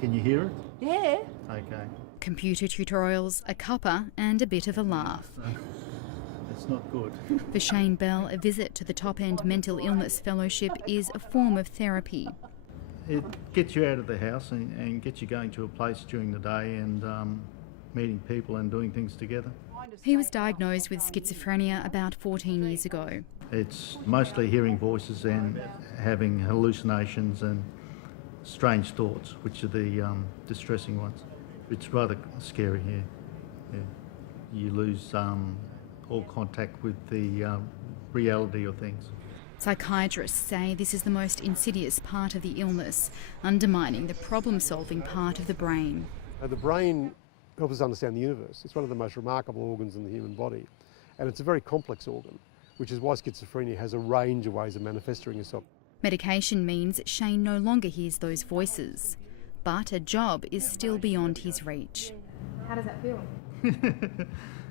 Can you hear it? Yeah. Okay. Computer tutorials, a cuppa and a bit of a laugh. It's not good. For Shane Bell, a visit to the Top-End Mental Illness Fellowship is a form of therapy. It gets you out of the house and gets you going to a place during the day and meeting people and doing things together. He was diagnosed with schizophrenia about 14 years ago. It's mostly hearing voices and having hallucinations and strange thoughts, which are the distressing ones. It's rather scary here. Yeah. You lose all contact with the reality of things. Psychiatrists say this is the most insidious part of the illness, undermining the problem-solving part of the brain. The brain helps us understand the universe. It's one of the most remarkable organs in the human body, and it's a very complex organ, which is why schizophrenia has a range of ways of manifesting itself. Medication means Shane no longer hears those voices, but a job is still beyond his reach. How does that feel?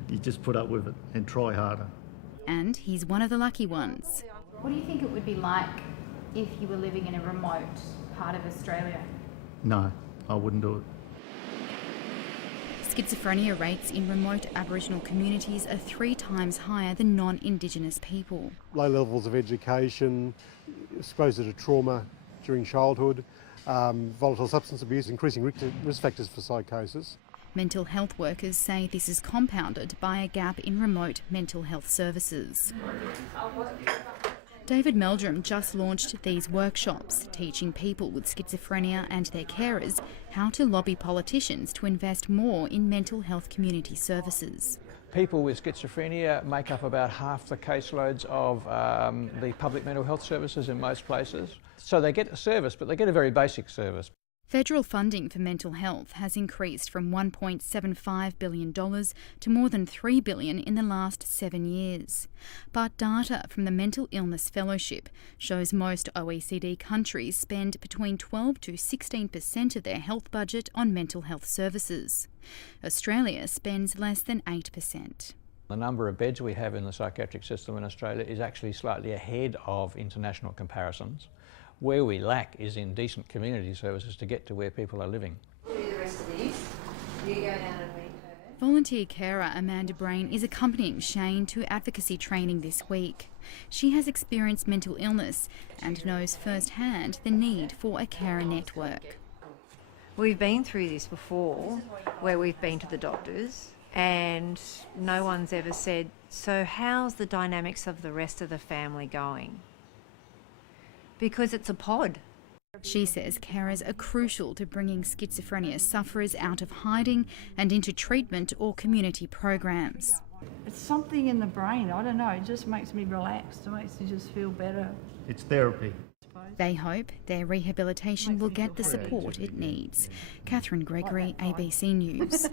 You just put up with it and try harder. And he's one of the lucky ones. What do you think it would be like if you were living in a remote part of Australia? No, I wouldn't do it. Schizophrenia rates in remote Aboriginal communities are 3 times higher than non-Indigenous people. Low levels of education, exposure to trauma during childhood, volatile substance abuse, increasing risk factors for psychosis. Mental health workers say this is compounded by a gap in remote mental health services. David Meldrum just launched these workshops, teaching people with schizophrenia and their carers how to lobby politicians to invest more in mental health community services. People with schizophrenia make up about half the caseloads of the public mental health services in most places. So they get a service, but they get a very basic service. Federal funding for mental health has increased from $1.75 billion to more than $3 billion in the last 7 years. But data from the Mental Illness Fellowship shows most OECD countries spend between 12 to 16% of their health budget on mental health services. Australia spends less than 8%. The number of beds we have in the psychiatric system in Australia is actually slightly ahead of international comparisons. Where we lack is in decent community services to get to where people are living. Do the rest of these. You go down and meet her. Volunteer carer Amanda Brain is accompanying Shane to advocacy training this week. She has experienced mental illness and knows firsthand the need for a carer network. We've been through this before, where we've been to the doctors and no one's ever said, so how's the dynamics of the rest of the family going? Because it's a pod. She says carers are crucial to bringing schizophrenia sufferers out of hiding and into treatment or community programs. It's something in the brain, I don't know, it just makes me relaxed, it makes me just feel better. It's therapy. They hope their rehabilitation will get the support it needs. Catherine Gregory, ABC News.